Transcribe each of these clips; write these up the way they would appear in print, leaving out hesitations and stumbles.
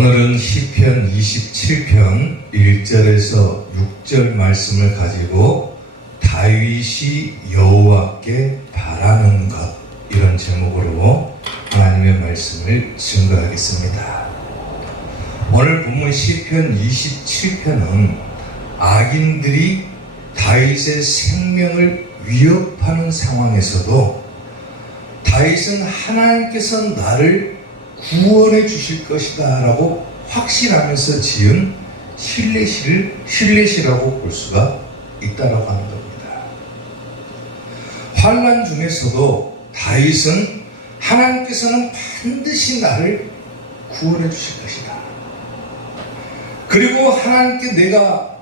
오늘은 시편 27편 1절에서 6절 말씀을 가지고 다윗이 여호와께 바라는 것, 이런 제목으로 하나님의 말씀을 증거하겠습니다. 오늘 본문 시편 27편은 악인들이 다윗의 생명을 위협하는 상황에서도 다윗은 하나님께서 나를 구원해 주실 것이다 라고 확신하면서 지은 실내시라고 볼 수가 있다라고 하는 겁니다. 환난 중에서도 다윗은 하나님께서는 반드시 나를 구원해 주실 것이다. 그리고 하나님께 내가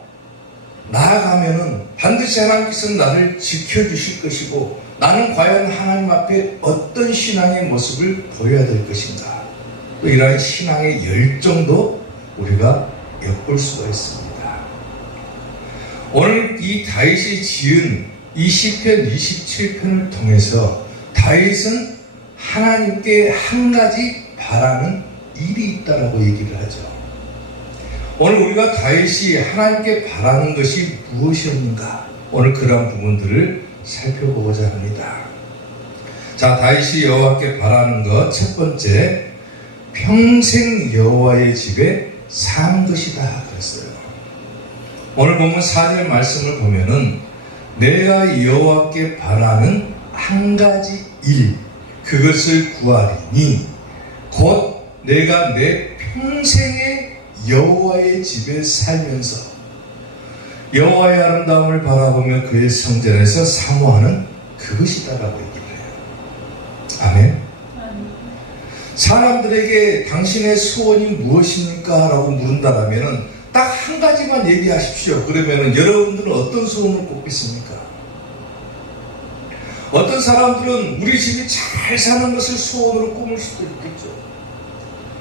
나아가면은 반드시 하나님께서는 나를 지켜주실 것이고, 나는 과연 하나님 앞에 어떤 신앙의 모습을 보여야 될 것인가, 또 이러한 신앙의 열정도 우리가 엿볼 수가 있습니다. 오늘 이 다윗이 지은 이 시편 27편을 통해서 다윗은 하나님께 한 가지 바라는 일이 있다라고 얘기를 하죠. 오늘 우리가 다윗이 하나님께 바라는 것이 무엇이었는가, 오늘 그러한 부분들을 살펴보고자 합니다. 자, 다윗이 여호와께 바라는 것, 첫 번째, 평생 여호와의 집에 사는 것이다 그랬어요. 오늘 보면 4절 말씀을 보면은 내가 여호와께 바라는 한 가지 일, 그것을 구하리니 곧 내가 내 평생에 여호와의 집에 살면서 여호와의 아름다움을 바라보며 그의 성전에서 사모하는 그것이다라고 얘기를 해요. 아멘. 사람들에게 당신의 소원이 무엇입니까? 라고 물은다라면 딱 한 가지만 얘기하십시오. 그러면 여러분들은 어떤 소원을 꼽겠습니까? 어떤 사람들은 우리 집이 잘 사는 것을 소원으로 꼽을 수도 있겠죠.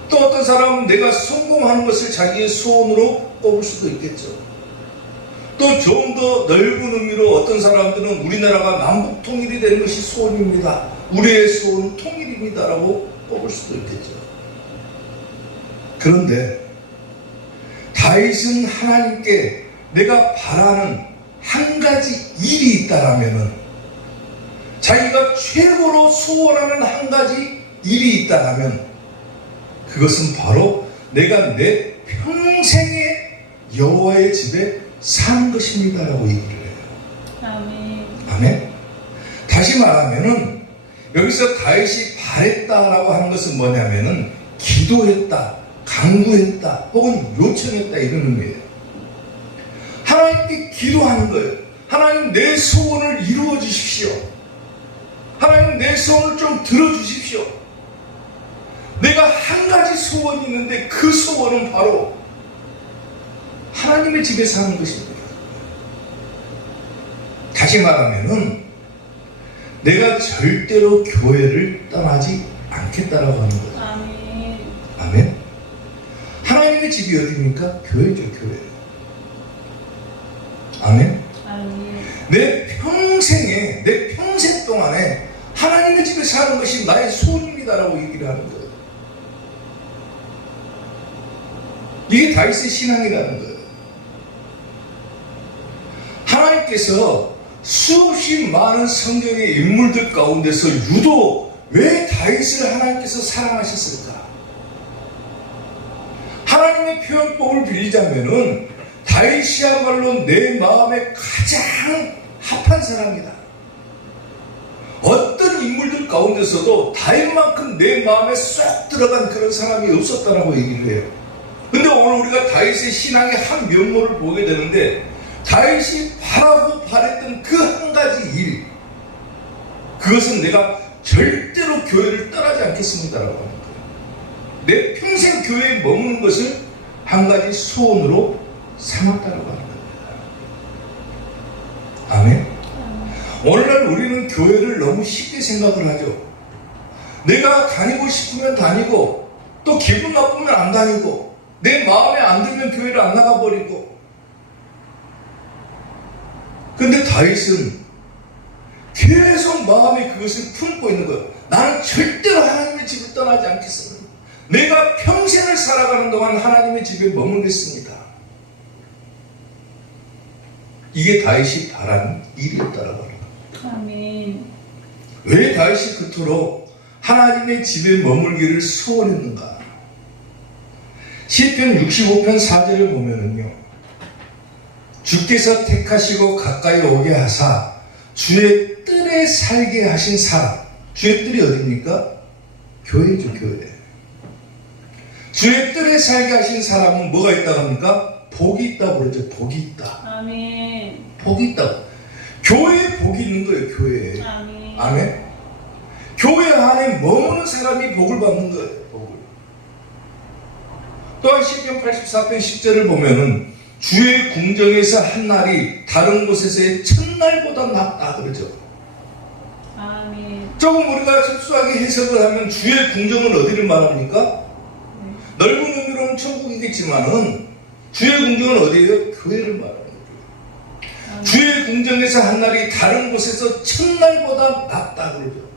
또 어떤 사람은 내가 성공하는 것을 자기의 소원으로 꼽을 수도 있겠죠. 또 좀 더 넓은 의미로 어떤 사람들은 우리나라가 남북 통일이 되는 것이 소원입니다. 우리의 소원은 통일입니다. 라고 꼽을 수도 있겠죠. 그런데 다윗은 하나님께 내가 바라는 한 가지 일이 있다라면은, 자기가 최고로 소원하는 한 가지 일이 있다라면 그것은 바로 내가 내 평생에 여호와의 집에 사는 것입니다 라고 얘기를 해요. 아멘. 아멘. 다시 말하면은 여기서 다윗이 바랬다라고 하는 것은 뭐냐면은 기도했다, 간구했다, 혹은 요청했다, 이런 의미예요. 하나님께 기도하는 거예요. 하나님, 내 소원을 이루어 주십시오. 하나님, 내 소원을 좀 들어주십시오. 내가 한 가지 소원이 있는데 그 소원은 바로 하나님의 집에 사는 것입니다. 다시 말하면은 내가 절대로 교회를 떠나지 않겠다라고 하는 거죠. 아멘. 아멘. 하나님의 집이 어디입니까? 교회죠, 교회. 아멘. 아멘. 내 평생 동안에 하나님의 집에 사는 것이 나의 소원입니다라고 얘기를 하는 거예요. 이게 다윗의 신앙이라는 거예요. 하나님께서 수없이 많은 성경의 인물들 가운데서 유독 왜 다윗을 하나님께서 사랑하셨을까? 하나님의 표현법을 빌리자면은 다윗이야말로 내 마음에 가장 합한 사람이다. 어떤 인물들 가운데서도 다윗만큼 내 마음에 쏙 들어간 그런 사람이 없었다라고 얘기를 해요. 근데 오늘 우리가 다윗의 신앙의 한 면모를 보게 되는데, 다윗이 바라고 바랬던 그 한 가지 일, 그것은 내가 절대로 교회를 떠나지 않겠습니다라고 하는 거예요. 내 평생 교회에 머무는 것을 한 가지 소원으로 삼았다라고 하는 겁니다. 아멘. 오늘날 우리는 교회를 너무 쉽게 생각을 하죠. 내가 다니고 싶으면 다니고, 또 기분 나쁘면 안 다니고, 내 마음에 안 들면 교회를 안 나가버리고. 근데 다윗은 계속 마음에 그것을 품고 있는 거예요. 나는 절대로 하나님의 집을 떠나지 않겠습니다. 내가 평생을 살아가는 동안 하나님의 집에 머물겠습니다. 이게 다윗이 바라는 일이었다라고 합니다. 아멘. 왜 다윗이 그토록 하나님의 집에 머물기를 소원했는가? 시편 65편 4절을 보면은요, 주께서 택하시고 가까이 오게 하사 주의 뜰에 살게 하신 사람. 주의 뜰이 어디입니까? 교회죠, 교회. 주의 뜰에 살게 하신 사람은 뭐가 있다고 합니까? 복이 있다고 그러죠. 복이 있다. 아멘. 복이 있다고. 교회에 복이 있는 거예요, 교회에. 아멘. 아멘. 교회 안에 머무는 사람이 복을 받는 거예요, 복을. 또한 시편 84편 10절을 보면은 주의 궁정에서 한 날이 다른 곳에서의 첫날보다 낫다 그러죠. 아멘. 조금 우리가 순수하게 해석을 하면 주의 궁정은 어디를 말합니까? 넓은 의미로는 천국이겠지만은 주의 궁정은 어디예요? 교회를 말하는 거예요. 아멘. 주의 궁정에서 한 날이 다른 곳에서 첫날보다 낫다 그러죠.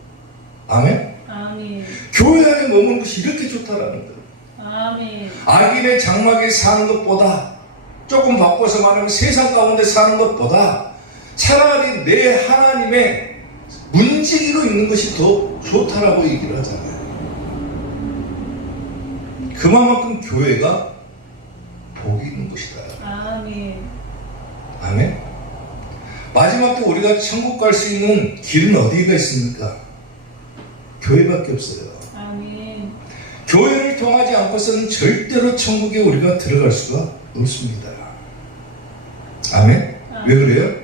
아멘? 아멘. 교회 안에 머무는 것이 이렇게 좋다라는 거예요. 아멘. 악인의 장막에 사는 것보다, 조금 바꿔서 말하면 세상 가운데 사는 것보다 차라리 내 하나님의 문지기로 있는 것이 더 좋다라고 얘기를 하잖아요. 그만큼 교회가 복이 있는 것이다. 아멘. 아멘. 마지막에 우리가 천국 갈 수 있는 길은 어디가 있습니까? 교회밖에 없어요. 아멘. 교회를 통하지 않고서는 절대로 천국에 우리가 들어갈 수가 없습니다. 아멘. 왜 그래요?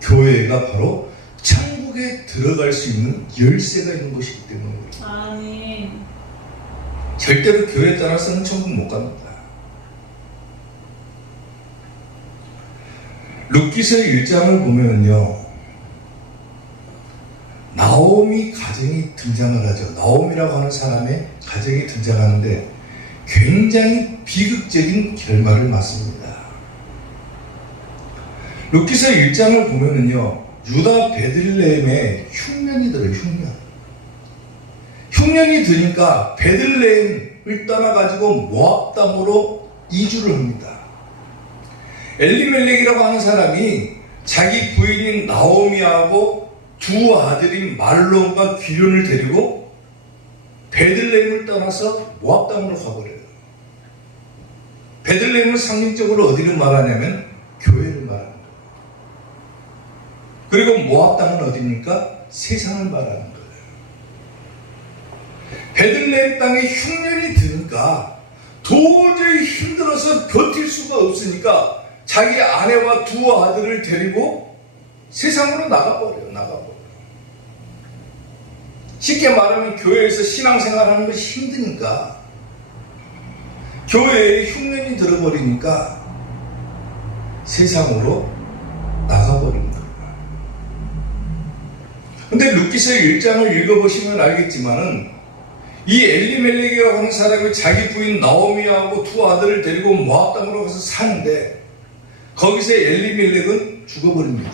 교회가 바로 천국에 들어갈 수 있는 열쇠가 있는 것이기 때문에 아멘. 절대로 교회에 따라서는 천국 못 갑니다. 룻기서 1장을 보면요, 나오미 가정이 등장을 하죠. 나오미라고 하는 사람의 가정이 등장하는데 굉장히 비극적인 결말을 맞습니다. 룻기서 1장을 보면은요, 유다 베들레헴에 흉년이 들어요. 흉년이 드니까 베들레헴을 떠나가지고 모압 땅으로 이주를 합니다. 엘리멜렉이라고 하는 사람이 자기 부인인 나오미하고 두 아들인 말론과 기련을 데리고 베들레헴을 떠나서 모압 땅으로 가버려요. 베들레헴은 상징적으로 어디를 말하냐면 교회를 말하는 거예요. 그리고 모압 땅은 어디입니까? 세상을 말하는 거예요. 베들레헴 땅에 흉년이 드니까 도저히 힘들어서 버틸 수가 없으니까 자기 아내와 두 아들을 데리고 세상으로 나가버려요. 쉽게 말하면 교회에서 신앙생활하는 것이 힘드니까, 교회에 흉년이 들어버리니까 세상으로 나가버립니다. 근데 룻기서 1장을 읽어보시면 알겠지만은 이 엘리멜렉이라고 하는 사람이 자기 부인 나오미하고 두 아들을 데리고 모압 땅으로 가서 사는데 거기서 엘리멜렉은 죽어버립니다.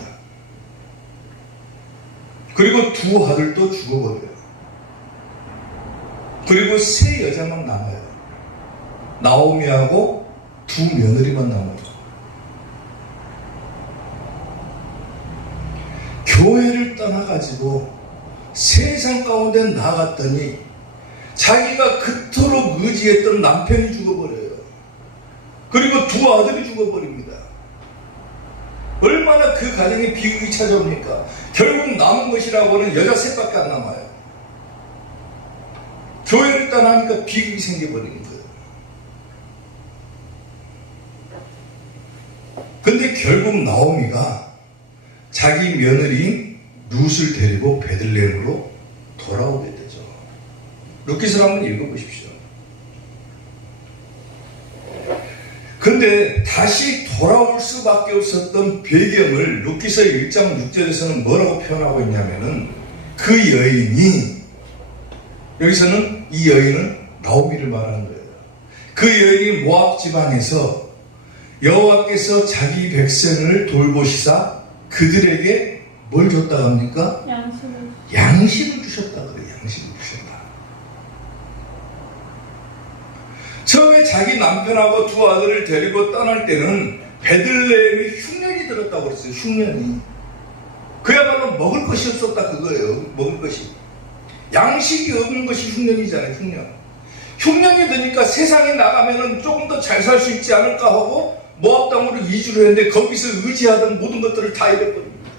그리고 두 아들도 죽어버려요. 그리고 세 여자만 남아요. 나오미하고 두 며느리만 남아요. 교회를 떠나가지고 세상 가운데 나갔더니 자기가 그토록 의지했던 남편이 죽어버려요. 그리고 두 아들이 죽어버립니다. 얼마나 그 가정에 비극이 찾아옵니까? 결국 남은 것이라고는 여자 셋밖에 안 남아요. 교회를 떠나니까 비극이 생겨버리는 거예요. 근데 결국 나오미가 자기 며느리인 룻을 데리고 베들레헴으로 돌아오게 되죠. 룻기서 한번 읽어보십시오. 근데 다시 돌아올 수밖에 없었던 배경을 룻기서 1장 6절에서는 뭐라고 표현하고 있냐면은 그 여인이, 여기서는 이 여인은 나오미를 말하는 거예요. 그 여인이 모압 지방에서 여호와께서 자기 백성을 돌보시사 그들에게 뭘 줬다고 합니까? 양식을 주셨다 그래요. 양식을 주셨다. 처음에 자기 남편하고 두 아들을 데리고 떠날 때는 베들레헴에 흉년이 들었다고 그랬어요. 흉년이. 그야말로 먹을 것이 없었다 그거예요. 먹을 것이. 양식이 없는 것이 흉년이잖아요. 흉년. 흉년이 드니까 세상에 나가면은 조금 더 잘 살 수 있지 않을까 하고 모압 땅으로 이주를 했는데 거기서 의지하던 모든 것들을 다 잃어버립니다.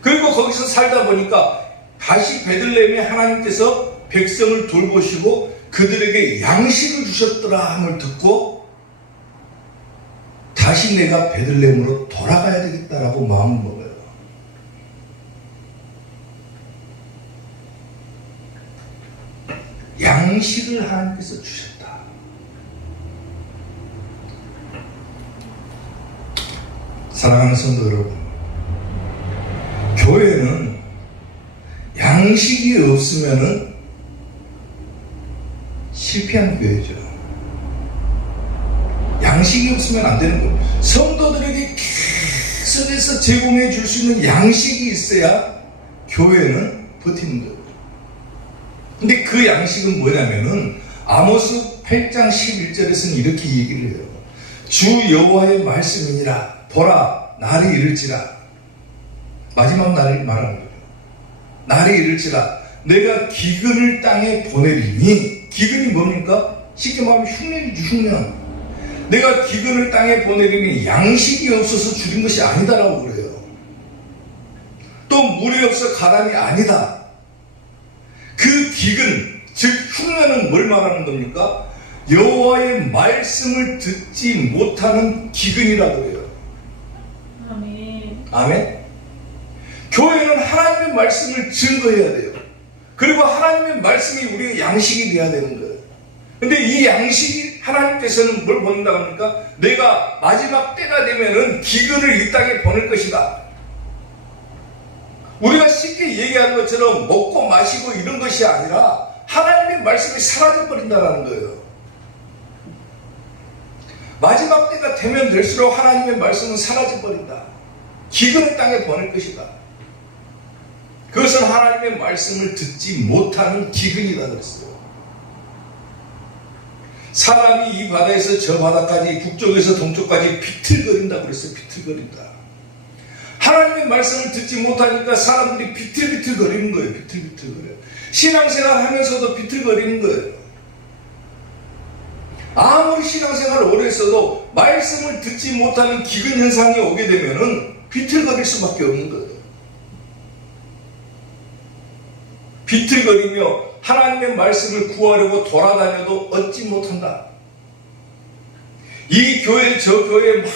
그리고 거기서 살다 보니까 다시 베들레헴에 하나님께서 백성을 돌보시고 그들에게 양식을 주셨더라 함을 듣고 다시 내가 베들레헴으로 돌아가야 되겠다라고 마음을 먹어요. 양식을 하나님께서 주셨다. 사랑하는 성도 여러분, 교회는 양식이 없으면은 실패한 교회죠. 양식이 없으면 안 되는 거예요. 성도들에게 계속해서 제공해 줄 수 있는 양식이 있어야 교회는 버티는 거예요. 근데 그 양식은 뭐냐면은 아모스 8장 11절에서는 이렇게 얘기를 해요. 주 여호와의 말씀이니라. 보라, 날이 이를지라. 마지막 날을 말하는 거예요. 날이 이를지라. 내가 기근을 땅에 보내리니. 기근이 뭡니까? 쉽게 말하면 흉년이죠. 흉년. 내가 기근을 땅에 보내리니 양식이 없어서 줄인 것이 아니다라고 그래요. 또 물이 없어 가람이 아니다. 그 기근, 즉 흉년은 뭘 말하는 겁니까? 여호와의 말씀을 듣지 못하는 기근이라고 해요. 아멘. 아멘. 교회는 하나님의 말씀을 증거해야 돼요. 그리고 하나님의 말씀이 우리의 양식이 돼야 되는 거예요. 근데 이 양식이 하나님께서는 뭘 보낸다고 합니까? 내가 마지막 때가 되면은 기근을 이 땅에 보낼 것이다. 우리가 쉽게 얘기하는 것처럼 먹고 마시고 이런 것이 아니라 하나님의 말씀이 사라져버린다는 거예요. 마지막 때가 되면 될수록 하나님의 말씀은 사라져버린다. 기근을 땅에 보낼 것이다. 그것은 하나님의 말씀을 듣지 못하는 기근이다 그랬어요. 사람이 이 바다에서 저 바다까지 북쪽에서 동쪽까지 비틀거린다 그랬어요. 비틀거린다. 하나님의 말씀을 듣지 못하니까 사람들이 비틀비틀거리는 거예요. 비틀비틀거려요. 신앙생활 하면서도 비틀거리는 거예요. 아무리 신앙생활을 오래 했어도 말씀을 듣지 못하는 기근 현상이 오게 되면은 비틀거릴 수밖에 없는 거예요. 비틀거리며 하나님의 말씀을 구하려고 돌아다녀도 얻지 못한다. 이 교회 저 교회 막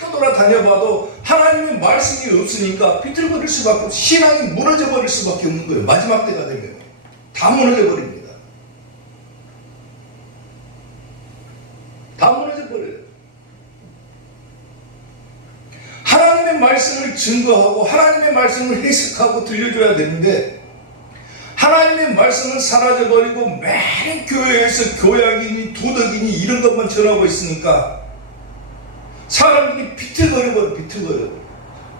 떠돌아다녀봐도 하나님의 말씀이 없으니까 비틀거릴 수밖에 없고 신앙이 무너져 버릴 수밖에 없는 거예요. 마지막 때가 되면 다 무너져 버립니다. 다 무너져 버려요. 하나님의 말씀을 증거하고 하나님의 말씀을 해석하고 들려줘야 되는데 하나님의 말씀은 사라져버리고 매일 교회에서 교양이니 도덕이니 이런 것만 전하고 있으니까 사람들이 비틀거려버려.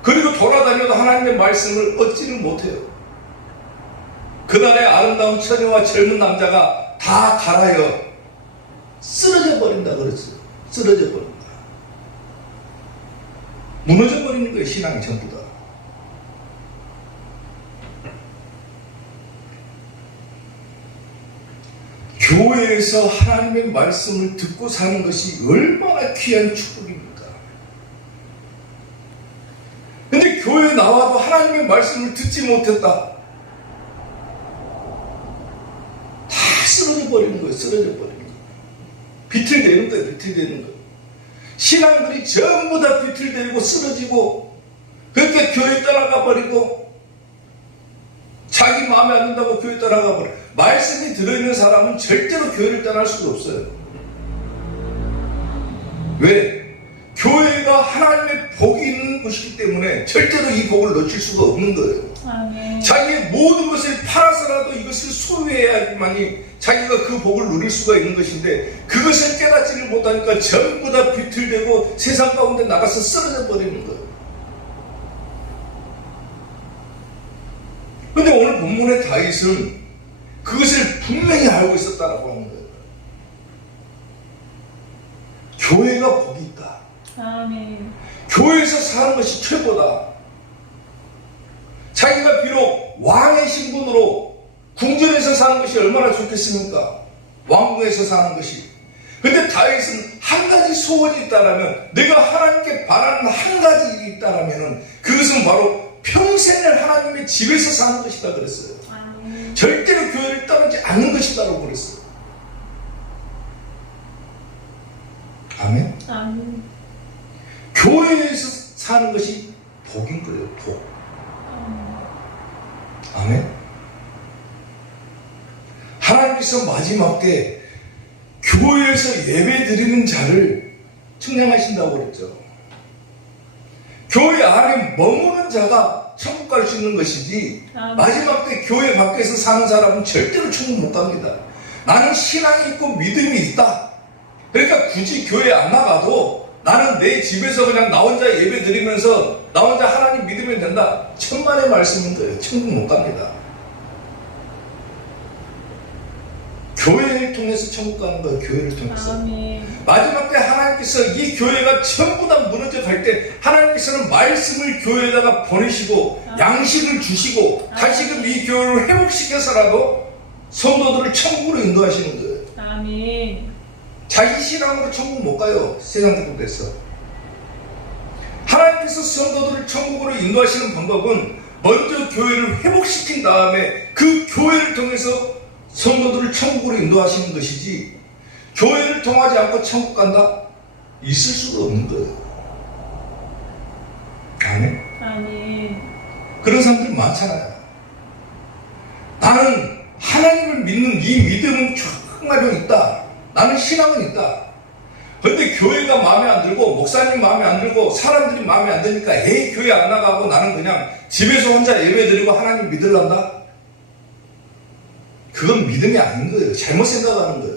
그리고 돌아다녀도 하나님의 말씀을 얻지를 못해요. 그날의 아름다운 처녀와 젊은 남자가 다 갈아여 쓰러져 버린다 그랬어요. 쓰러져 버린다. 무너져 버리는 거예요. 신앙이 전부 다. 교회에서 하나님의 말씀을 듣고 사는 것이 얼마나 귀한 축복입니까? 근데 교회에 나와도 하나님의 말씀을 듣지 못했다. 다 쓰러져 버리는 거예요. 쓰러져 버리는 거예요. 비틀대는 거예요. 비틀대는 거예요. 신앙들이 전부 다 비틀대고 쓰러지고 그렇게 교회 떠나가 버리고 자기 마음에 안 든다고 교회 떠나가 버려. 말씀이 들어있는 사람은 절대로 교회를 떠날 수가 없어요. 왜? 교회가 하나님의 복이 있는 곳이기 때문에 절대로 이 복을 놓칠 수가 없는 거예요. 아멘. 자기의 모든 것을 팔아서라도 이것을 소유해야지만이 자기가 그 복을 누릴 수가 있는 것인데 그것을 깨닫지를 못하니까 전부 다 비틀대고 세상 가운데 나가서 쓰러져 버리는 거예요. 근데 오늘 본문의 다윗은 그것을 분명히 알고 있었다라고 하는 거예요. 아멘. 교회에서 사는 것이 최고다. 자기가 비록 왕의 신분으로 궁전에서 사는 것이 얼마나 좋겠습니까? 왕궁에서 사는 것이. 근데 다윗은 한 가지 소원이 있다라면, 내가 하나님께 바라는 한 가지 일이 있다라면 그것은 바로 평생을 하나님의 집에서 사는 것이다 그랬어요. 아멘. 절대로 교회를 떠나지 않는 것이다라고 그랬어요. 아멘. 아멘. 교회에서 사는 것이 복인 거예요. 복. 아멘. 하나님께서 마지막 때 교회에서 예배 드리는 자를 측량하신다고 그랬죠. 교회 안에 머무는 자가 천국 갈 수 있는 것이지, 마지막 때 교회 밖에서 사는 사람은 절대로 천국 못 갑니다. 나는 신앙이 있고 믿음이 있다. 그러니까 굳이 교회 안 나가도 나는 내 집에서 그냥 나 혼자 예배 드리면서 나 혼자 하나님 믿으면 된다. 천만의 말씀인 거예요. 천국 못 갑니다. 교회를 통해서 천국 가는 거예요. 교회를 통해서. 아멘. 마지막 때 하나님께서 이 교회가 전부 다 무너져 갈 때 하나님께서는 말씀을 교회에다가 보내시고 양식을 주시고 다시금 이 교회를 회복시켜서라도 성도들을 천국으로 인도하시는 거예요. 아멘. 자기 신앙으로 천국 못 가요. 세상 천국에서. 하나님께서 성도들을 천국으로 인도하시는 방법은 먼저 교회를 회복시킨 다음에 그 교회를 통해서 성도들을 천국으로 인도하시는 것이지, 교회를 통하지 않고 천국 간다? 있을 수가 없는 거예요. 아멘. 아멘. 그런 사람들이 많잖아요. 나는 하나님을 믿는 이 믿음은 정말로 있다. 나는 신앙은 있다. 근데 교회가 마음에 안 들고 목사님 마음에 안 들고 사람들이 마음에 안 드니까 에이 교회 안 나가고 나는 그냥 집에서 혼자 예배 드리고 하나님 믿으란다? 그건 믿음이 아닌 거예요. 잘못 생각하는 거예요.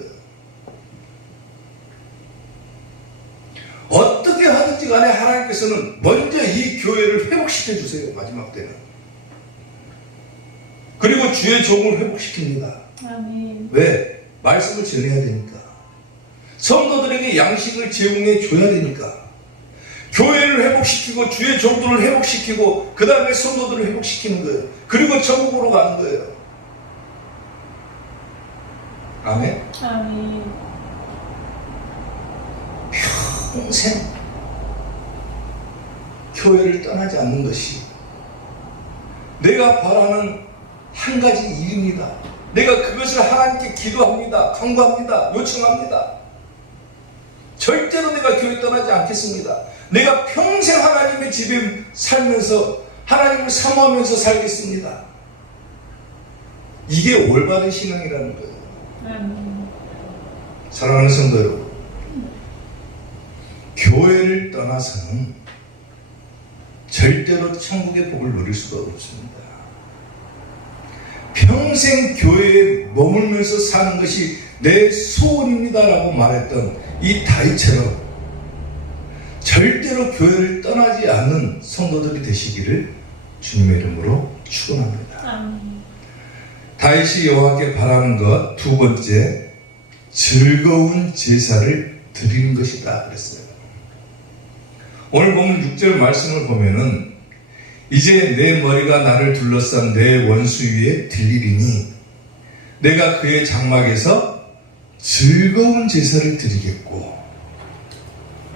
어떻게 하든지 간에 하나님께서는 먼저 이 교회를 회복시켜 주세요. 마지막 때는. 그리고 주의 종을 회복시킵니다. 아멘. 왜? 말씀을 전해야 되니까. 성도들에게 양식을 제공해 줘야 되니까. 교회를 회복시키고 주의 종들을 회복시키고 그 다음에 성도들을 회복시키는 거예요. 그리고 천국으로 가는 거예요. 아멘. 아멘. 평생 교회를 떠나지 않는 것이 내가 바라는 한 가지 일입니다. 내가 그것을 하나님께 기도합니다. 간구합니다. 요청합니다. 절대로 내가 교회 떠나지 않겠습니다. 내가 평생 하나님의 집에 살면서 하나님을 사모하면서 살겠습니다. 이게 올바른 신앙이라는 거예요. 아멘. 사랑하는 성도 여러분, 교회를 떠나서는 절대로 천국의 복을 누릴 수가 없습니다. 평생 교회에 머물면서 사는 것이 내 소원입니다라고 말했던 이 다윗처럼 절대로 교회를 떠나지 않는 성도들이 되시기를 주님의 이름으로 축원합니다. 아멘. 다윗이 여호와께 바라는 것 두 번째, 즐거운 제사를 드리는 것이다 그랬어요. 오늘 보면 6절 말씀을 보면은 이제 내 머리가 나를 둘러싼 내 원수 위에 들리리니 내가 그의 장막에서 즐거운 제사를 드리겠고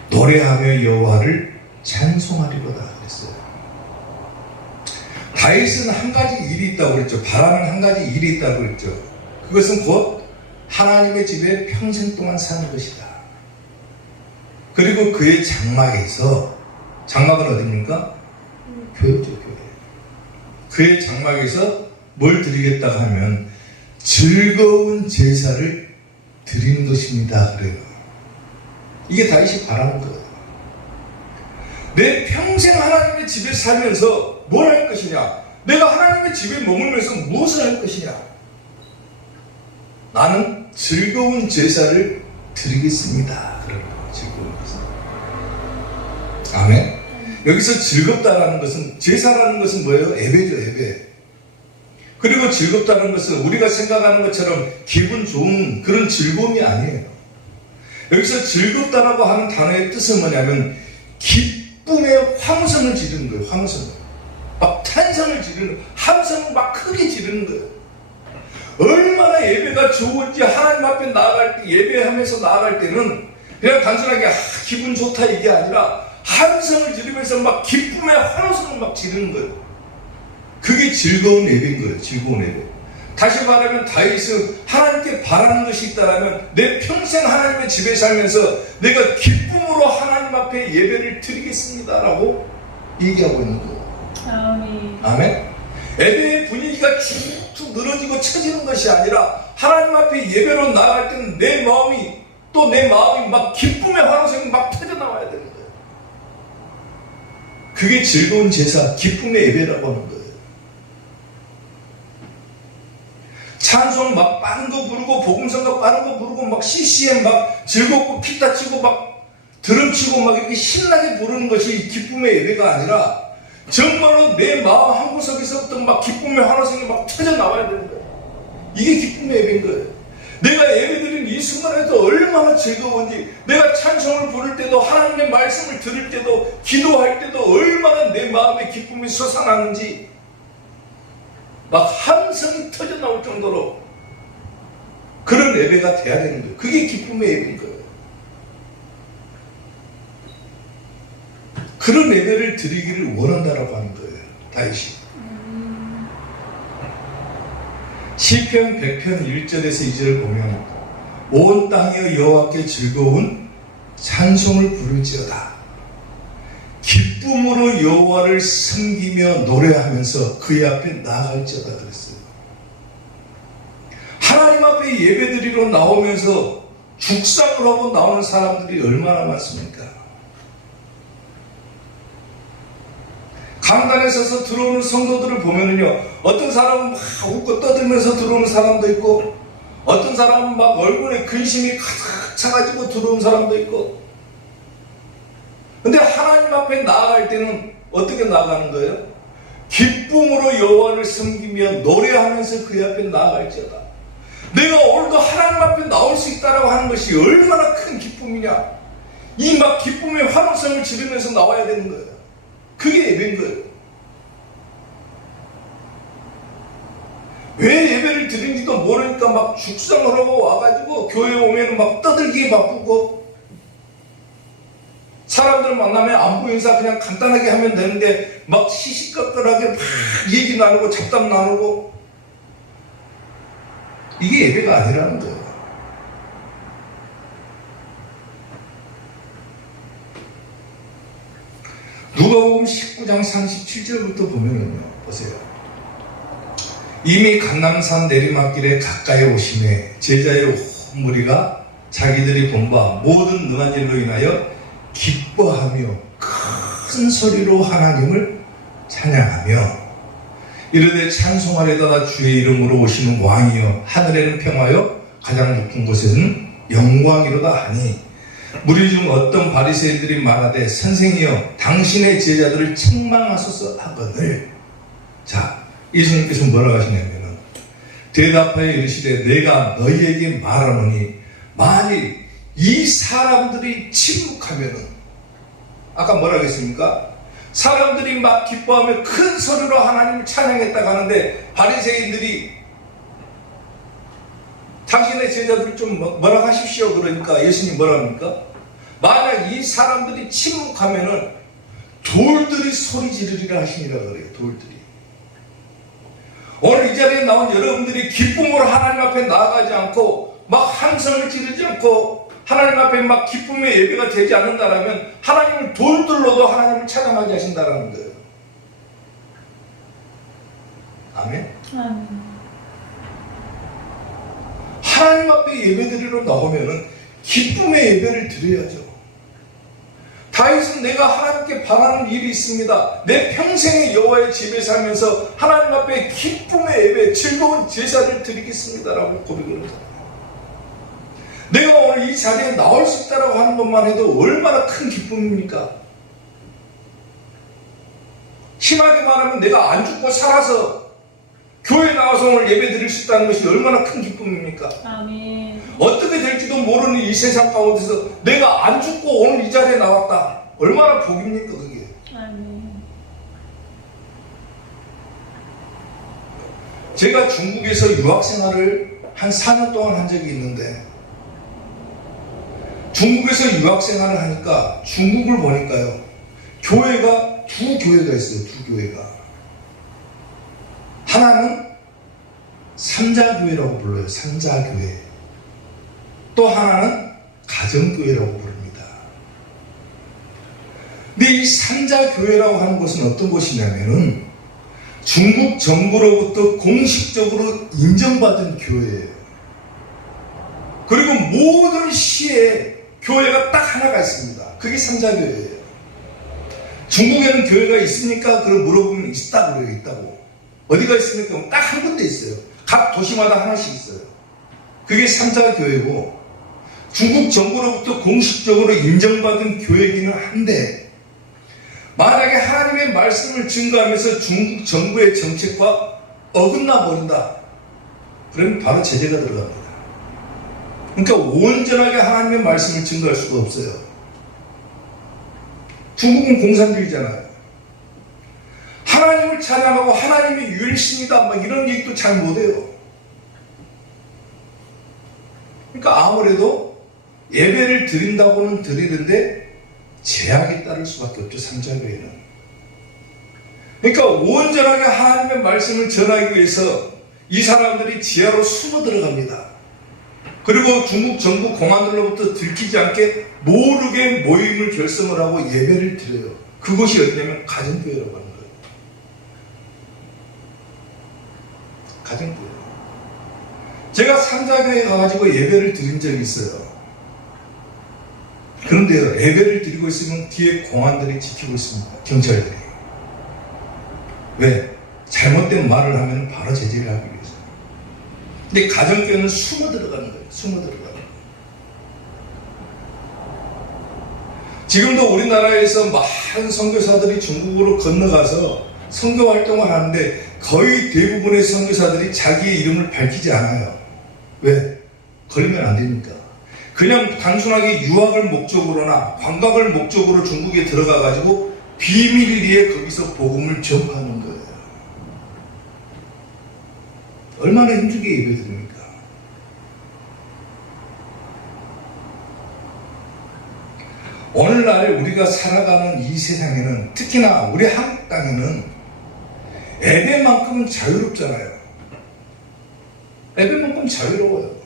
노래하며 여호와를 찬송하리로다 그랬어요. 다윗은 한 가지 일이 있다고 그랬죠. 바라는 한 가지 일이 있다고 그랬죠. 그것은 곧 하나님의 집에 평생 동안 사는 것이다. 그리고 그의 장막에서, 장막은 어디입니까? 교회죠, 교회. 그의 장막에서 뭘 드리겠다고 하면 즐거운 제사를 드리는 것입니다. 그래요. 이게 다윗이 바라는 거예요. 내 평생 하나님의 집에 살면서 뭘 할 것이냐? 내가 하나님의 집에 머물면서 무엇을 할 것이냐? 나는 즐거운 제사를 드리겠습니다. 그런 거, 즐거운 제사. 아멘. 여기서 즐겁다라는 것은, 제사라는 것은 뭐예요? 예배죠, 예배. 그리고 즐겁다는 것은 우리가 생각하는 것처럼 기분 좋은 그런 즐거움이 아니에요. 여기서 즐겁다라고 하는 단어의 뜻은 뭐냐면 기쁨의 황성을 지르는 거예요. 황성을. 막 탄성을 지르는, 함성을 막 크게 지르는 거예요. 얼마나 예배가 좋은지 하나님 앞에 나아갈 때, 예배하면서 나아갈 때는 그냥 단순하게 기분 좋다 이게 아니라 함성을 지르면서 막 기쁨의 환호성을 막 지르는 거예요. 그게 즐거운 예배인 거예요. 즐거운 예배. 다시 말하면 다윗은 하나님께 바라는 것이 있다면 내 평생 하나님의 집에 살면서 내가 기쁨으로 하나님 앞에 예배를 드리겠습니다라고 얘기하고 있는 거예요. 아멘. 아멘. 예배의 분위기가 쭉쭉 늘어지고 처지는 것이 아니라 하나님 앞에 예배로 나아갈 때는 내 마음이 막 기쁨의 환호성이 막 터져나와야 되는 거예요. 그게 즐거운 제사, 기쁨의 예배라고 하는 거예요. 찬송 막 빠른 거 부르고 복음성가 빠른 거 부르고 막 CCM 막 즐겁고 피타 치고 막 드럼 치고 막 이렇게 신나게 부르는 것이 기쁨의 예배가 아니라 정말로 내 마음 한구석에서부터 막 기쁨의 환호성이 막 터져 나와야 되는 거예요. 이게 기쁨의 예배인 거예요. 내가 예배드린 이 순간에도 얼마나 즐거운지, 내가 찬송을 부를 때도 하나님의 말씀을 들을 때도 기도할 때도 얼마나 내 마음에 기쁨이 솟아나는지 막 함성이 터져 나올 정도로 그런 예배가 돼야 되는 거예요. 그게 기쁨의 예배인 거예요. 그런 예배를 드리기를 원한다라고 하는 거예요. 다윗이. 시편 100편 1절에서 2절을 보면 온 땅이여 여호와께 즐거운 찬송을 부를지어다. 기쁨으로 여호와를 섬기며 노래하면서 그의 앞에 나아갈지어다 그랬어요. 하나님 앞에 예배드리러 나오면서 죽상을 하고 나오는 사람들이 얼마나 많습니까? 강단에 서서 들어오는 성도들을 보면은요, 어떤 사람은 막 웃고 떠들면서 들어오는 사람도 있고, 어떤 사람은 막 얼굴에 근심이 가득 차가지고 들어온 사람도 있고. 근데 하나님 앞에 나아갈 때는 어떻게 나아가는 거예요? 기쁨으로 여호와를 섬기며 노래하면서 그의 앞에 나아갈지어다. 내가 오늘도 하나님 앞에 나올 수 있다라고 하는 것이 얼마나 큰 기쁨이냐. 이 막 기쁨의 환호성을 지르면서 나와야 되는 거예요. 그게 예배인 거예요. 왜 예배를 드린지도 모르니까 막 죽상을 하고 와가지고 교회 오면 막 떠들기에 바쁘고, 사람들 만나면 안부 인사 그냥 간단하게 하면 되는데 막 시시껄껄하게 막 얘기 나누고 잡담 나누고, 이게 예배가 아니라는 거예요. 누가복음 19장 37절부터 보면은요, 보세요. 이미 감람산 내리막길에 가까이 오심에 제자의 온 무리가 자기들이 본 바 모든 능한 일로 인하여 기뻐하며 큰 소리로 하나님을 찬양하며 이르되 찬송하려다가 주의 이름으로 오시는 왕이여 하늘에는 평화여 가장 높은 곳에는 영광이로다 하니, 무리 중 어떤 바리새인들이 말하되 선생이여 당신의 제자들을 책망하소서 하거늘. 자, 예수님께서 뭐라고 하시냐면은 대답하여 이르시되 내가 너희에게 말하노니 만일 이 사람들이 침묵하면은, 아까 뭐라고 했습니까? 사람들이 막 기뻐하며 큰 소리로 하나님을 찬양했다고 하는데 바리새인들이 당신의 제자들 좀 뭐라고 하십시오 그러니까 예수님 뭐라고 합니까? 만약 이 사람들이 침묵하면은 돌들이 소리 지르리라 하시니라 그래요. 돌들이. 오늘 이 자리에 나온 여러분들이 기쁨으로 하나님 앞에 나아가지 않고 막 함성을 지르지 않고 하나님 앞에 막 기쁨의 예배가 되지 않는다라면 하나님을 돌들로도 하나님을 찬양하게 하신다라는 거예요. 아멘. 하나님 앞에 예배드리러 나오면은 기쁨의 예배를 드려야죠. 다윗은 내가 하나님께 바라는 일이 있습니다. 내 평생의 여호와의 집에 살면서 하나님 앞에 기쁨의 예배, 즐거운 제사를 드리겠습니다라고 고백을 합니다. 내가 오늘 이 자리에 나올 수 있다고 하는 것만 해도 얼마나 큰 기쁨입니까? 심하게 말하면 내가 안 죽고 살아서 교회에 나와서 오늘 예배 드릴 수 있다는 것이 얼마나 큰 기쁨입니까? 아멘. 어떻게 될지도 모르는 이 세상 가운데서 내가 안 죽고 오늘 이 자리에 나왔다. 얼마나 복입니까 그게. 아멘. 제가 중국에서 유학생활을 한 4년 동안 한 적이 있는데, 중국에서 유학생활을 하니까 중국을 보니까요, 교회가 두 교회가 있어요. 두 교회가. 하나는 삼자교회라고 불러요. 삼자교회. 또 하나는 가정교회라고 부릅니다. 근데 이 삼자교회라고 하는 것은 어떤 것이냐면은 중국 정부로부터 공식적으로 인정받은 교회예요. 그리고 모든 시에 교회가 딱 하나가 있습니다. 그게 삼자교회예요. 중국에는 교회가 있습니까? 그걸 물어보면 있다고 그래요. 있다고. 어디가 있습니까? 딱 한 군데 있어요. 각 도시마다 하나씩 있어요. 그게 삼자교회고, 중국 정부로부터 공식적으로 인정받은 교회이기는 한데, 만약에 하나님의 말씀을 증거하면서 중국 정부의 정책과 어긋나 버린다, 그러면 바로 제재가 들어갑니다. 그러니까 온전하게 하나님의 말씀을 증거할 수가 없어요. 중국은 공산주의잖아요. 하나님을 찬양하고 하나님이 유일신이다 막 이런 얘기도 잘 못해요. 그러니까 아무래도 예배를 드린다고는 드리는데 제약이 따를 수밖에 없죠. 삼자교회는. 그러니까 온전하게 하나님의 말씀을 전하기 위해서 이 사람들이 지하로 숨어 들어갑니다. 그리고 중국 정부 공안들로부터 들키지 않게 모르게 모임을 결성을 하고 예배를 드려요. 그것이 어디냐면 가정교회라고 하는 거예요. 가정교회. 제가 삼자교회에 가가지고 예배를 드린 적이 있어요. 그런데요, 예배를 드리고 있으면 뒤에 공안들이 지키고 있습니다. 경찰들이. 왜? 잘못된 말을 하면 바로 제재를 하기 위해서. 근데 가정교회는 숨어 들어가는 거예요. 숨어 들어가는 거예요. 지금도 우리나라에서 많은 선교사들이 중국으로 건너가서 선교 활동을 하는데 거의 대부분의 선교사들이 자기의 이름을 밝히지 않아요. 왜? 걸리면 안 되니까. 그냥 단순하게 유학을 목적으로나 관광을 목적으로 중국에 들어가가지고 비밀리에 거기서 복음을 전파하는 거예요. 얼마나 힘들게 예배드립니까? 오늘날 우리가 살아가는 이 세상에는, 특히나 우리 한국 땅에는 예배만큼은 자유롭잖아요. 예배만큼 자유로워요.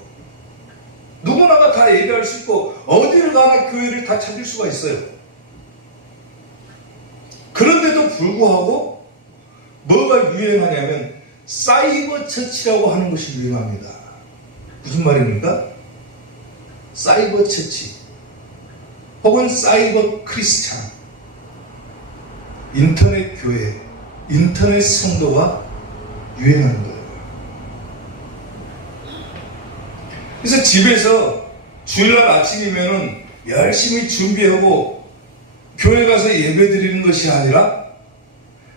누구나가 다 예배할 수 있고 어디를 가나 교회를 다 찾을 수가 있어요. 그런데도 불구하고 뭐가 유행하냐면 사이버 처치라고 하는 것이 유행합니다. 무슨 말입니까? 사이버 처치 혹은 사이버 크리스찬, 인터넷 교회, 인터넷 성도가 유행하는 거예요. 그래서 집에서 주일날 아침이면은 열심히 준비하고 교회 가서 예배 드리는 것이 아니라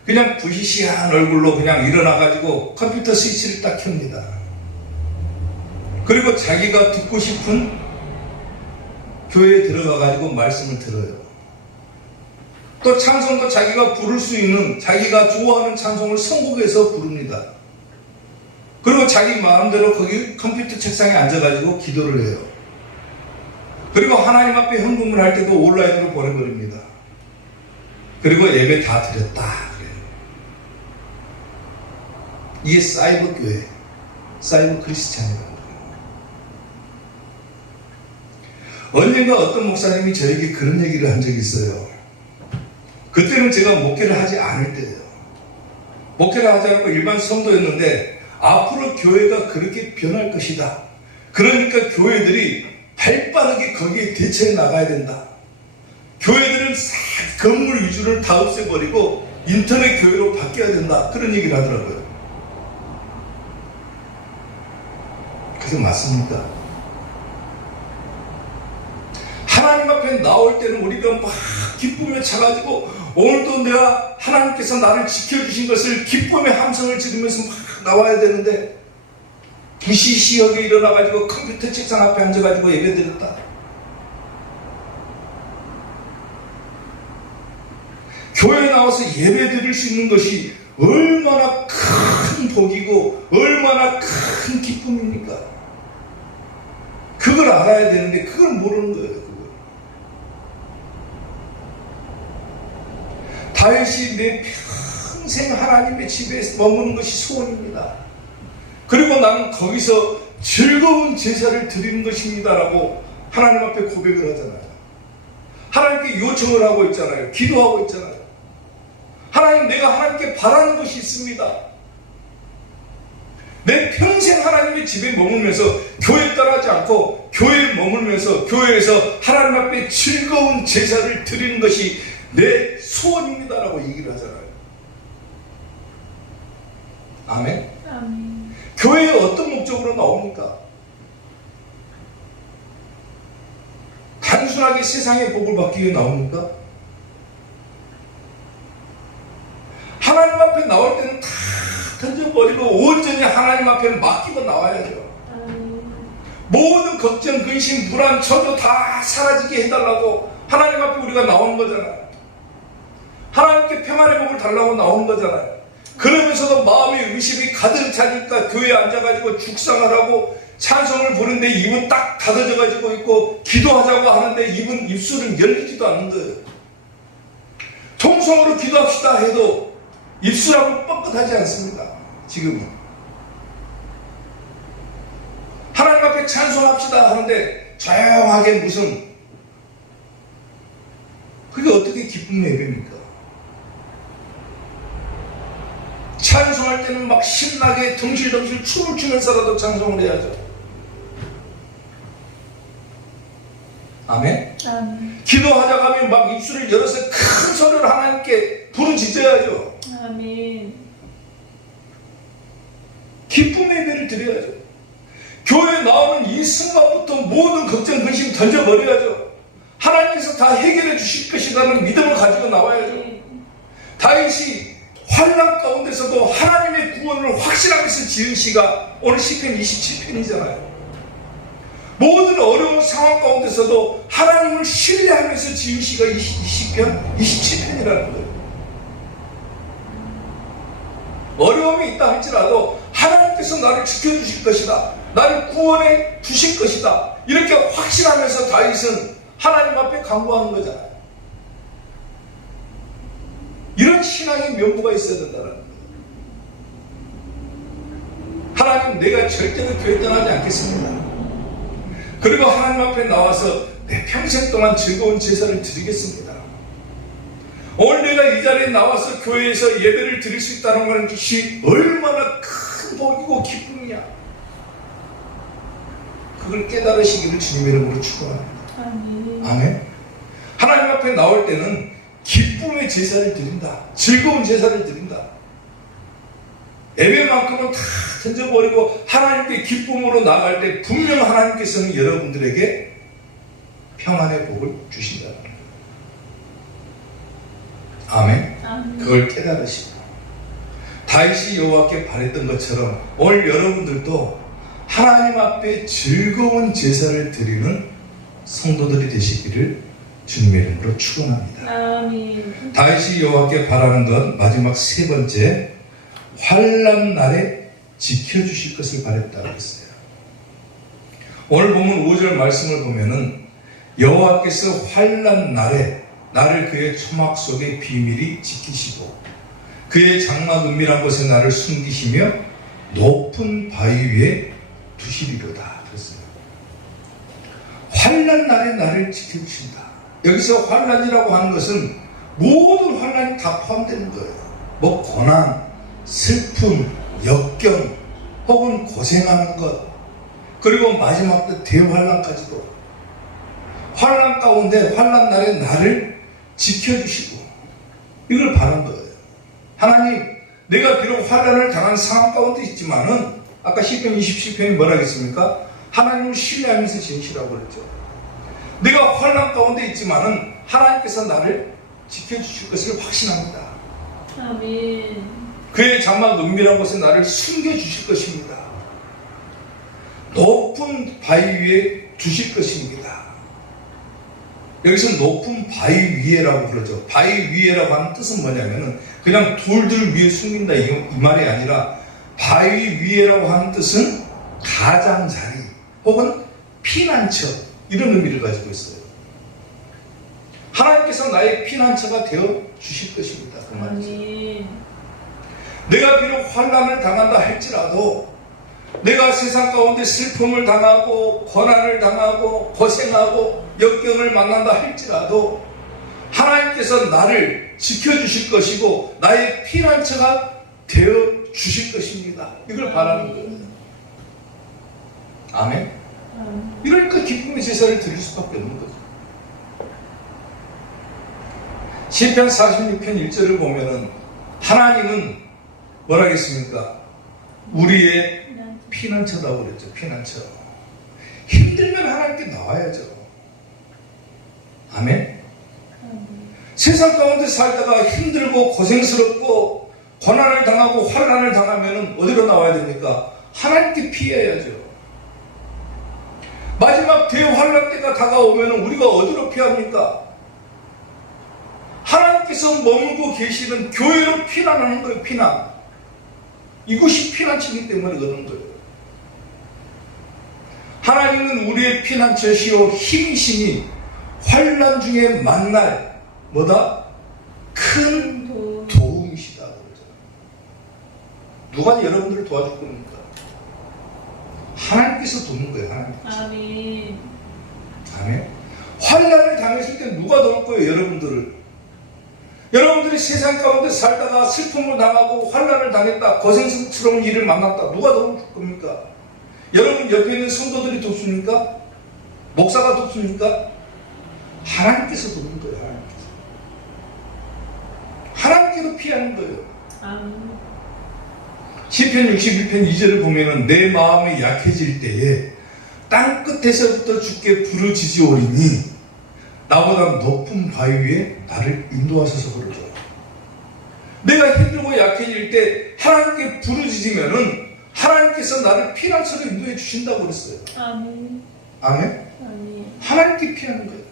그냥 부시시한 얼굴로 그냥 일어나가지고 컴퓨터 스위치를 딱 켭니다. 그리고 자기가 듣고 싶은 교회에 들어가가지고 말씀을 들어요. 또 찬송도 자기가 부를 수 있는, 자기가 좋아하는 찬송을 선곡해서 부릅니다. 그리고 자기 마음대로 거기 컴퓨터 책상에 앉아가지고 기도를 해요. 그리고 하나님 앞에 헌금을 할 때도 온라인으로 보내버립니다. 그리고 예배 다 드렸다 그래요. 이게 사이버 교회, 사이버 크리스찬이라는 거예요. 언젠가 어떤 목사님이 저에게 그런 얘기를 한 적이 있어요. 그때는 제가 목회를 하지 않을 때예요. 목회를 하지 않고 일반 성도였는데 앞으로 교회가 그렇게 변할 것이다. 그러니까 교회들이 발빠르게 거기에 대처해 나가야 된다. 교회들은 싹 건물 위주를 다 없애버리고 인터넷 교회로 바뀌어야 된다. 그런 얘기를 하더라고요. 그게 맞습니까? 하나님 앞에 나올 때는 우리가 막 기쁨에 차가지고 오늘도 내가 하나님께서 나를 지켜주신 것을 기쁨의 함성을 지르면서 막 나와야 되는데 부시시하게 일어나가지고 컴퓨터 책상 앞에 앉아가지고 예배드렸다. 교회에 나와서 예배 드릴 수 있는 것이 얼마나 큰 복이고 얼마나 큰 기쁨입니까? 그걸 알아야 되는데 그걸 모르는 거예요. 그걸. 다윗이 내 평생 하나님의 집에 머무는 것이 소원입니다. 그리고 나는 거기서 즐거운 제사를 드리는 것입니다라고 하나님 앞에 고백을 하잖아요. 하나님께 요청을 하고 있잖아요. 기도하고 있잖아요. 하나님, 내가 하나님께 바라는 것이 있습니다. 내 평생 하나님의 집에 머물면서 교회에 따라하지 않고 교회에 머물면서 교회에서 하나님 앞에 즐거운 제사를 드리는 것이 내 소원입니다라고 얘기를 하잖아요. 아멘? 아멘. 교회에 어떤 목적으로 나옵니까? 단순하게 세상의 복을 받기 위해 나옵니까? 하나님 앞에 나올 때는 다 던져버리고 온전히 하나님 앞에 맡기고 나와야죠. 아멘. 모든 걱정, 근심, 불안, 전도 다 사라지게 해달라고 하나님 앞에 우리가 나온 거잖아요. 하나님께 평안의 복을 달라고 나온 거잖아요. 그러면서도 마음의 의심이 가득 차니까 교회에 앉아가지고 죽상을 하고 찬송을 부르는데 입은 딱 닫아져가지고 있고 기도하자고 하는데 입술은 열리지도 않는 거예요. 통성으로 기도합시다 해도 입술하고 뻣뻣하지 않습니다. 지금은. 하나님 앞에 찬송합시다 하는데 조용하게 무슨 그게 어떻게 기쁨의 예배입니까? 찬송할 때는 막 신나게 덩실덩실 춤을 추면서라도 찬송을 해야죠. 아멘? 아멘. 기도하자고 하면 막 입술을 열어서 큰 소리를 하나님께 부르짖어야죠. 아멘. 기쁨의 예배를 드려야죠. 교회에 나오는 이 순간부터 모든 걱정, 근심 던져버려야죠. 하나님께서 다 해결해 주실 것이라는 믿음을 가지고 나와야죠. 다윗이 환난 가운데서도 하나님의 구원을 확신하면서 지은 시가 오늘 시편 27편이잖아요. 모든 어려운 상황 가운데서도 하나님을 신뢰하면서 지은 시가 이 시편 27편이라는 거예요. 어려움이 있다 할지라도 하나님께서 나를 지켜주실 것이다. 나를 구원해 주실 것이다. 이렇게 확신하면서 다윗은 하나님 앞에 간구하는 거잖아요. 이런 신앙의 면모가 있어야 된다는 거예요. 하나님, 내가 절대로 교회 떠나지 않겠습니다. 그리고 하나님 앞에 나와서 내 평생 동안 즐거운 제사를 드리겠습니다. 오늘 내가 이 자리에 나와서 교회에서 예배를 드릴 수 있다는 것이 얼마나 큰 복이고 기쁨이냐. 그걸 깨달으시기를 주님의 이름으로 축원합니다. 아멘. 아멘. 하나님 앞에 나올 때는 기쁨의 제사를 드린다. 즐거운 제사를 드린다. 예배만큼은 다 던져버리고 하나님께 기쁨으로 나아갈 때 분명 하나님께서는 여러분들에게 평안의 복을 주신다. 아멘. 아멘. 그걸 깨달으시고 다윗이 여호와께 바랬던 것처럼 오늘 여러분들도 하나님 앞에 즐거운 제사를 드리는 성도들이 되시기를 주님의 이름으로 축원합니다. 아멘. 다윗이 여호와께 바라는 것 마지막 세 번째, 환난 날에 지켜주실 것을 바랬다고 했어요. 오늘 보면 5절 말씀을 보면은 여호와께서 환난 날에 나를 그의 초막 속에 비밀히 지키시고 그의 장막 은밀한 곳에 나를 숨기시며 높은 바위 위에 두시리로다. 그랬어요. 환난 날에 나를 지켜주신다. 여기서 환난이라고 하는 것은 모든 환난이 다 포함되는 거예요. 뭐 고난, 슬픔, 역경, 혹은 고생하는 것, 그리고 마지막 때 대환난까지도 환난 가운데 환난 날에 나를 지켜주시고 이걸 바란 거예요. 하나님, 내가 비록 환난을 당한 상황 가운데 있지만은 아까 시편 27편이 뭐라 했습니까? 하나님을 신뢰하면서 지으시라고 그랬죠. 내가 환난 가운데 있지만은 하나님께서 나를 지켜주실 것을 확신합니다. 아멘. 그의 장막 은밀한 곳에 나를 숨겨주실 것입니다. 높은 바위 위에 두실 것입니다. 여기서 높은 바위 위에라고 그러죠. 바위 위에라고 하는 뜻은 뭐냐면은 그냥 돌들 위에 숨긴다 이 말이 아니라 바위 위에라고 하는 뜻은 가장자리 혹은 피난처 이런 의미를 가지고 있어요. 하나님께서 나의 피난처가 되어 주실 것입니다. 그 말이죠. 아멘. 내가 비록 환난을 당한다 할지라도 내가 세상 가운데 슬픔을 당하고 고난을 당하고 고생하고 역경을 만난다 할지라도 하나님께서 나를 지켜주실 것이고 나의 피난처가 되어 주실 것입니다. 이걸 바라는 거예요. 아멘. 이러니까 기쁨의 제사를 드릴 수밖에 없는 거죠. 시편 46편 1절을 보면은 하나님은 뭐라 하겠습니까? 우리의 피난처다고 그랬죠. 피난처. 힘들면 하나님께 나와야죠. 아멘. 세상 가운데 살다가 힘들고 고생스럽고 고난을 당하고 환난을 당하면 어디로 나와야 됩니까? 하나님께 피해야죠. 마지막 대환란 때가 다가오면 우리가 어디로 피합니까? 하나님께서 머물고 계시는 교회로 피난하는 거예요. 피난. 이것이 피난처이기 때문에 그런 거예요. 하나님은 우리의 피난처시오 힘이시니 환난 중에 만날 뭐다? 큰 도움이시다 그러잖아요. 누가 여러분들을 도와줄 겁니까? 하나님께서 돕는 거예요. 하나님께서. 아멘. 아멘. 환난을 당했을 때 누가 도울 거예요? 여러분들을. 여러분들이 세상 가운데 살다가 슬픔을 당하고 환난을 당했다, 고생스러운 일을 만났다. 누가 도울 겁니까? 여러분 옆에 있는 성도들이 돕습니까? 목사가 돕습니까? 하나님께서 돕는 거예요. 하나님께서. 하나님께로 피하는 거예요. 아멘. 시편 61편 2절을 보면은 내 마음이 약해질 때에 땅 끝에서부터 주께 부르짖으오리니 나보다 높은 바위 위에 나를 인도하셔서 그러죠. 내가 힘들고 약해질 때 하나님께 부르짖으면은 하나님께서 나를 피난처로 인도해 주신다고 그랬어요. 아멘. 아멘? 아멘. 하나님께 피하는 거예요.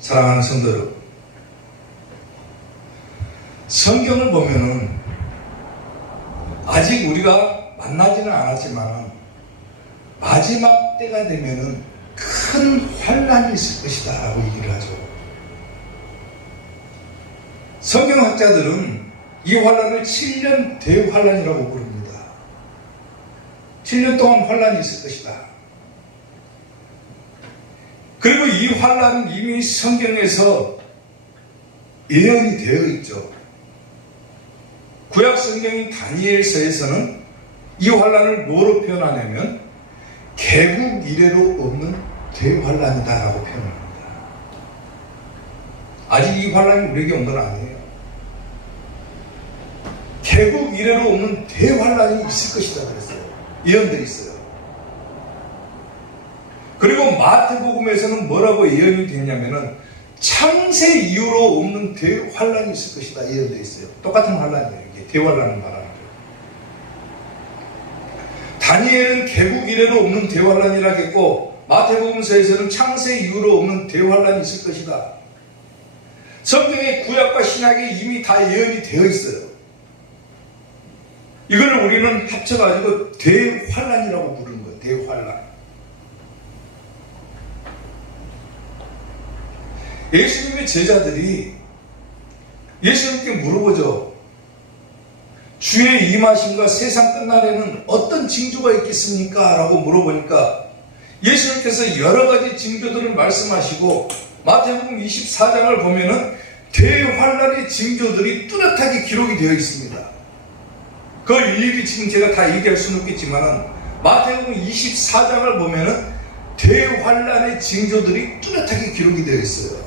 사랑하는 성도 여러분, 성경을 보면은 아직 우리가 만나지는 않았지만 마지막 때가 되면은 큰 환난이 있을 것이다 라고 얘기를 하죠. 성경학자들은 이 환난을 7년 대환난이라고 부릅니다. 7년 동안 환난이 있을 것이다. 그리고 이 환난은 이미 성경에서 예언이 되어 있죠. 구약 성경인 다니엘서에서는 이 환난을 뭐로 표현하냐면 개국 이래로 없는 대환난이다라고 표현합니다. 아직 이 환난이 우리에게 온 건 아니에요. 개국 이래로 없는 대환난이 있을 것이다 그랬어요. 예언되어 있어요. 그리고 마태복음에서는 뭐라고 예언이 되냐면은 창세 이후로 없는 대환난이 있을 것이다 예언되어 있어요. 똑같은 환난이에요. 이게 대환난을 말하는 거예요. 다니엘은 개국 이래로 없는 대환난이라 했고 마태복음서에서는 창세 이후로 없는 대환난이 있을 것이다. 성경의 구약과 신약에 이미 다 예언이 되어 있어요. 이걸 우리는 합쳐가지고 대환난이라고 부르는 거예요. 대환난. 예수님의 제자들이 예수님께 물어보죠. 주의 임하심과 세상 끝날에는 어떤 징조가 있겠습니까? 라고 물어보니까 예수님께서 여러 가지 징조들을 말씀하시고 마태복음 24장을 보면은 대환난의 징조들이 뚜렷하게 기록이 되어 있습니다. 그걸 일일이 지금 제가 다 얘기할 수는 없겠지만 마태복음 24장을 보면은 대환난의 징조들이 뚜렷하게 기록이 되어 있어요.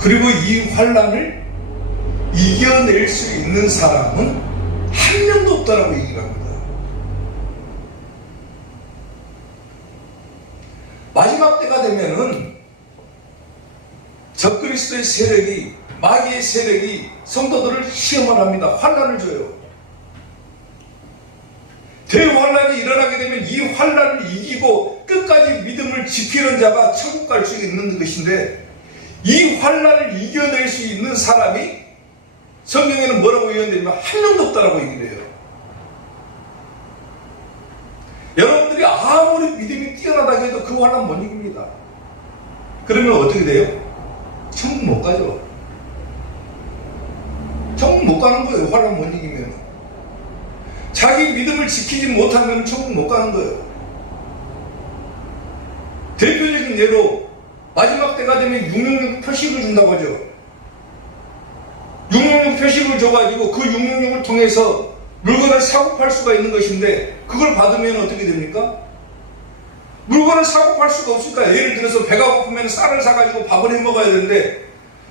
그리고 이 환난을 이겨낼 수 있는 사람은 한 명도 없다라고 얘기를 합니다. 마지막 때가 되면은 적그리스도의 세력이 마귀의 세력이 성도들을 시험을 합니다. 환난을 줘요. 대환란이 일어나게 되면 이 환란을 이기고 끝까지 믿음을 지키는 자가 천국 갈 수 있는 것인데, 이 환란을 이겨낼 수 있는 사람이 성경에는 뭐라고 예언되냐면 한 명도 없다라고 얘기를 해요. 여러분들이 아무리 믿음이 뛰어나다고 해도 그 환란 못 이깁니다. 그러면 어떻게 돼요? 천국 못 가죠. 천국 못 가는 거예요. 환란 못 이기면. 자기 믿음을 지키지 못하면 천국 못 가는 거예요. 대표적인 예로 마지막 때가 되면 666 표식을 준다고 하죠. 666 표식을 줘가지고 그 666을 통해서 물건을 사고 팔 수가 있는 것인데, 그걸 받으면 어떻게 됩니까? 물건을 사고 팔 수가 없으니까, 예를 들어서 배가 고프면 쌀을 사가지고 밥을 해 먹어야 되는데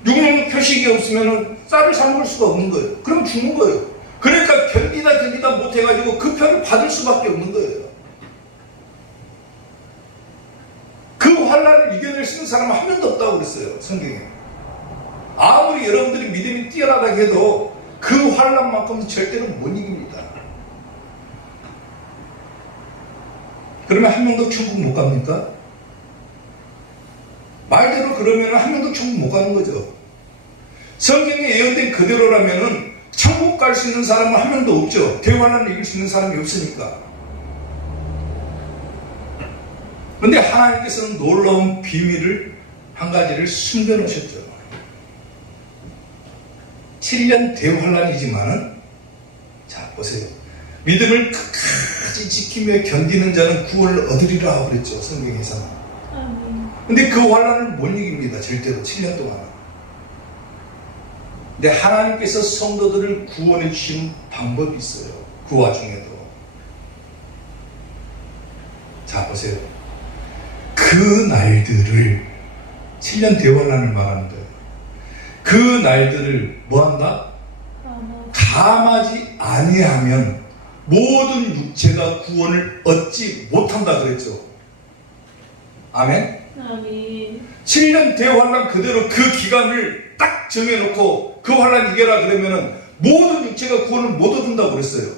666 표식이 없으면 쌀을 사 먹을 수가 없는 거예요. 그럼 죽는 거예요. 그러니까 견디다 못해가지고 그 표를 받을 수밖에 없는 거예요. 그 환란을 이겨낼 수 있는 사람은 한 명도 없다고 그랬어요, 성경에. 아무리 여러분들이 믿음이 뛰어나다 해도 그 환란만큼은 절대로 못 이깁니다. 그러면 한 명도 천국 못 갑니까? 말대로 그러면 한 명도 천국 못 가는 거죠. 성경에 예언된 그대로라면은 천국 갈 수 있는 사람은 한 명도 없죠. 대환란을 이길 수 있는 사람이 없으니까. 그런데 하나님께서는 놀라운 비밀을 한 가지를 숨겨놓으셨죠. 7년 대환란이지만은, 자 보세요. 믿음을 끝까지 지키며 견디는 자는 구원을 얻으리라 그랬죠, 성경에서는. 근데 그 환란을 못 이깁니다, 절대로. 7년 동안. 근데 하나님께서 성도들을 구원해 주시는 방법이 있어요, 그 와중에도. 자 보세요. 그 날들을, 7년 대환란을 말하는 거예요. 그 날들을 뭐한다? 감하지 아니하면 모든 육체가 구원을 얻지 못한다 그랬죠. 아멘? 아멘. 7년 대환란 그대로 그 기간을 딱 정해놓고 그 환란 이겨라 그러면은 모든 육체가 구원을 못 얻는다고 그랬어요.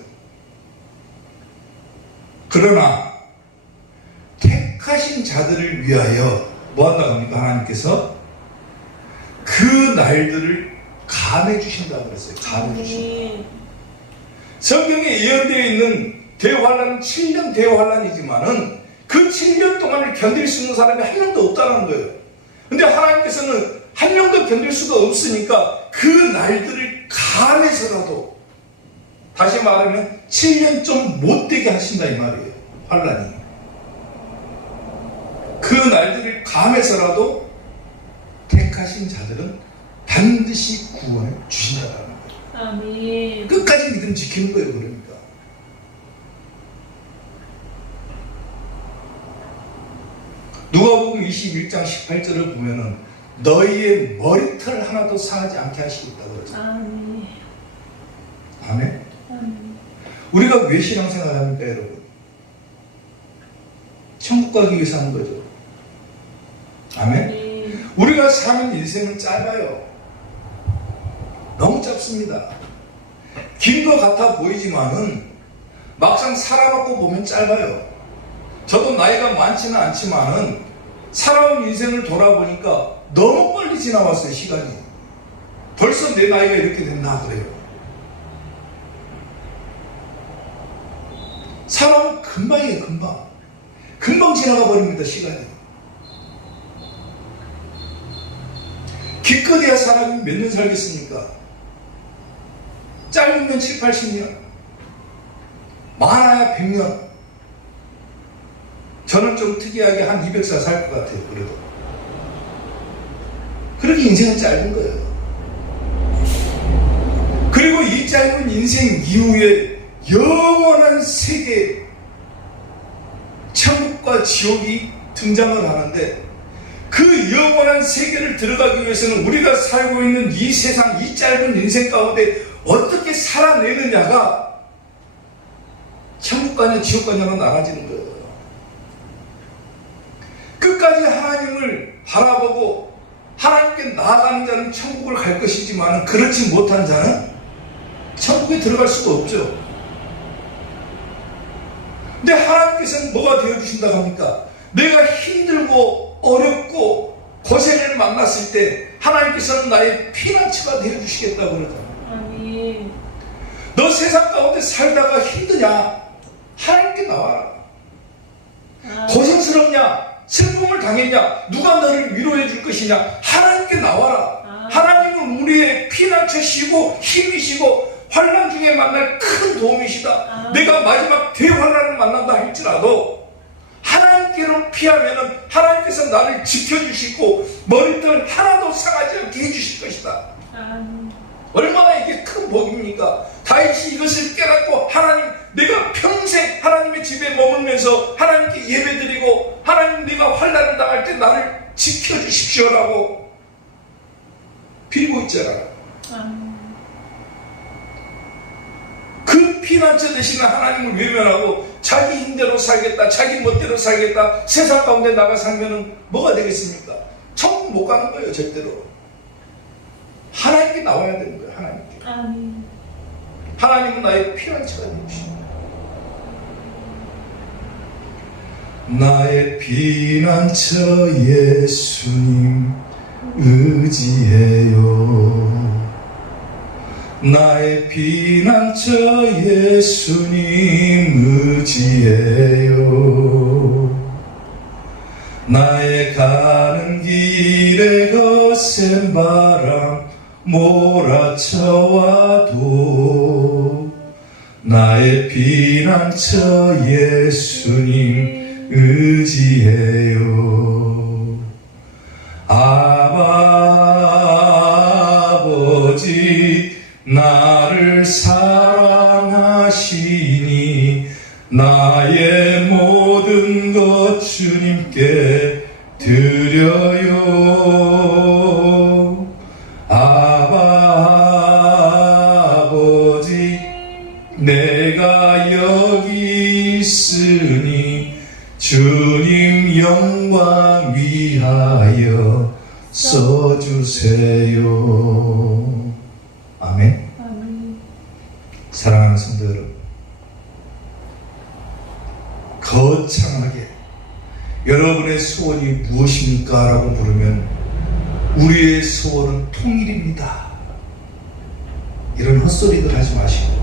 그러나 택하신 자들을 위하여 뭐 한다고 합니까? 하나님께서 그 날들을 감해 주신다고 그랬어요. 감해 주신다. 성경에 예언되어 있는 대환란은 7년 대환란이지만은 그 7년 동안을 견딜 수 있는 사람이 한 명도 없다는 거예요. 근데 하나님께서는 한 명도 견딜 수가 없으니까 그 날들을 감해서라도, 다시 말하면 7년 좀 못되게 하신다 이 말이에요. 환란이. 그 날들을 감해서라도 택하신 자들은 반드시 구원을 주신다는 거예요. 아멘. 끝까지 믿음 지키는 거예요. 그러니까 누가복음 21장 18절을 보면은 너희의 머리털 하나도 상하지 않게 하시겠다고 그랬어요. 아멘. 아멘. 아멘. 우리가 왜 신앙생활을 합니까, 여러분? 천국 가기 위해서 하는 거죠. 아멘. 아멘. 우리가 사는 인생은 짧아요. 너무 짧습니다. 긴 것 같아 보이지만은 막상 살아놓고 보면 짧아요. 저도 나이가 많지는 않지만은 살아온 인생을 돌아보니까 너무 빨리 지나왔어요, 시간이. 벌써 내 나이가 이렇게 됐나 그래요. 사람은 금방이에요, 금방. 금방 지나가 버립니다, 시간이. 기껏해야 사람이 몇 년 살겠습니까? 짧으면 7, 80년, 많아야 100년. 저는 좀 특이하게 한 200살 살 것 같아요. 그래도 그렇게 인생은 짧은 거예요. 그리고 이 짧은 인생 이후에 영원한 세계, 천국과 지옥이 등장을 하는데, 그 영원한 세계를 들어가기 위해서는 우리가 살고 있는 이 세상, 이 짧은 인생 가운데 어떻게 살아내느냐가 천국 가냐 지옥 가냐로 나눠지는 거예요. 끝까지 하나님을 바라보고 하나님께 나아가는 자는 천국을 갈 것이지만, 그렇지 못한 자는 천국에 들어갈 수가 없죠. 근데 하나님께서는 뭐가 되어주신다고 합니까? 내가 힘들고 어렵고 고생을 만났을 때 하나님께서는 나의 피난처가 되어주시겠다고 그러잖아요. 아멘. 너 세상 가운데 살다가 힘드냐? 하나님께 나와라. 고생스럽냐? 슬픔을 당했냐? 누가 너를 위로해 줄 것이냐? 하나님께 나와라. 하나님은 우리의 피난처시고 힘이시고 환난 중에 만날 큰 도움이시다. 내가 마지막 대환난을 만난다 할지라도 하나님께로 피하면은 하나님께서 나를 지켜주시고 머리털 하나도 상하지 않게 해주실 것이다. 얼마나 이게 큰 복입니까? 다윗이 이것을 깨닫고 하나님, 내가 평생 하나님의 집에 머물면서 하나님께 예배드리고 하나님, 내가 환난을 당할 때 나를 지켜주십시오라고 빌고 있잖아. 그 피난처 되시는 하나님을 외면하고 자기 힘대로 살겠다, 자기 멋대로 살겠다, 세상 가운데 나가 살면은 뭐가 되겠습니까? 천국 못 가는 거예요, 절대로. 하나님께 나와야 되는 거예요, 하나님께. 하나님은 나의 피난처가 되십니다. 나의 피난처 예수님 의지해요. 나의 피난처 예수님 의지해요. 나의 가는 길에 거센 바람 몰아쳐와도 나의 피난처 예수님 의지해요. 아버지 나를 사랑하시니 나의 모든 것 주님께 드려요. 아버지 내가 여기 있으니 주님 영광 위하여 써주세요. 아멘. 사랑하는 성도 여러분, 거창하게 여러분의 소원이 무엇입니까? 라고 물으면 우리의 소원은 통일입니다. 이런 헛소리들 하지 마시고,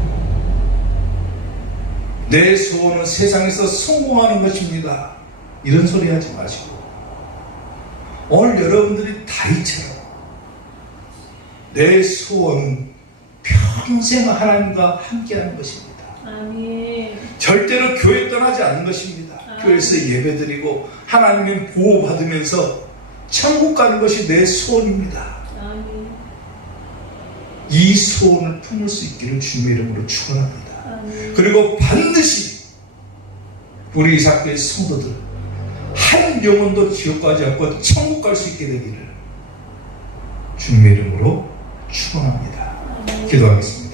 내 소원은 세상에서 성공하는 것입니다. 이런 소리 하지 마시고, 오늘 여러분들이 다윗처럼 내 소원은 평생 하나님과 함께하는 것입니다. 아멘. 절대로 교회 떠나지 않는 것입니다. 교회에서 예배드리고 하나님의 보호받으면서 천국 가는 것이 내 소원입니다. 아멘. 이 소원을 품을 수 있기를 주님의 이름으로 축원합니다. 아멘. 그리고 반드시 우리 이삭교회 성도들 한 영혼도 지옥 가지 않고 천국 갈 수 있게 되기를 주님의 이름으로 축원합니다. 기도하겠습니다.